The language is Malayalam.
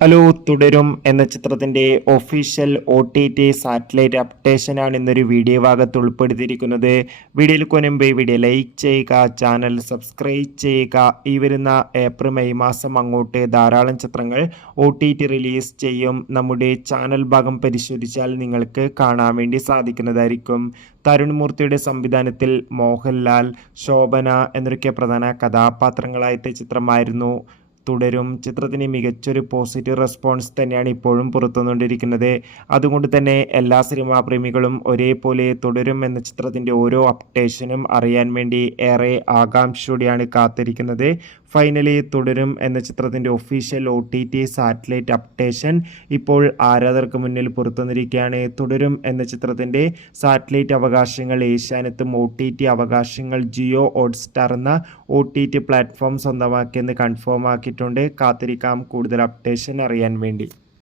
ഹലോ, തുടരും എന്ന ചിത്രത്തിന്റെ ഒഫീഷ്യൽ OTT സാറ്റലൈറ്റ് അപ്ഡേഷനാണ് ഇന്നൊരു വീഡിയോ ഭാഗത്ത് ഉൾപ്പെടുത്തിയിരിക്കുന്നത്. വീഡിയോയിൽ കൊനുമ്പ് വീഡിയോ ലൈക്ക് ചെയ്യുക, ചാനൽ സബ്സ്ക്രൈബ് ചെയ്യുക. ഈ വരുന്ന ഏപ്രിൽ മെയ് മാസം അങ്ങോട്ട് ധാരാളം ചിത്രങ്ങൾ OTT റിലീസ് ചെയ്യും. നമ്മുടെ ചാനൽ ഭാഗം പരിശോധിച്ചാൽ നിങ്ങൾക്ക് കാണാൻ വേണ്ടി സാധിക്കുന്നതായിരിക്കും. തരുൺമൂർത്തിയുടെ സംവിധാനത്തിൽ മോഹൻലാൽ, ശോഭന എന്നൊക്കെ പ്രധാന കഥാപാത്രങ്ങളായിട്ട് ചിത്രമായിരുന്നു തുടരും. ചിത്രത്തിന് മികച്ചൊരു പോസിറ്റീവ് റെസ്പോൺസ് തന്നെയാണ് ഇപ്പോഴും പുറത്തുവന്നുകൊണ്ടിരിക്കുന്നത്. അതുകൊണ്ട് തന്നെ എല്ലാ സിനിമാ പ്രേമികളും ഒരേപോലെ തുടരും എന്ന ചിത്രത്തിൻ്റെ ഓരോ അപ്ഡേഷനും അറിയാൻ വേണ്ടി ഏറെ ആകാംക്ഷയോടെയാണ് കാത്തിരിക്കുന്നത്. ഫൈനലി തുടരും എന്ന ചിത്രത്തിൻ്റെ ഒഫീഷ്യൽ OTT സാറ്റലൈറ്റ് അപ്ഡേഷൻ ഇപ്പോൾ ആരാധകർക്ക് മുന്നിൽ പുറത്തുവന്നിരിക്കുകയാണ്. തുടരും എന്ന ചിത്രത്തിൻ്റെ സാറ്റലൈറ്റ് അവകാശങ്ങൾ ഏഷ്യാനെറ്റും OTT അവകാശങ്ങൾ ജിയോ ഹോട്ട്സ്റ്റാർ എന്ന OTT പ്ലാറ്റ്ഫോം സ്വന്തമാക്കിയെന്ന് കൺഫേം ആക്കിയിട്ടുണ്ട്. കാത്തിരിക്കാം കൂടുതൽ അപ്ഡേഷൻ അറിയാൻ വേണ്ടി.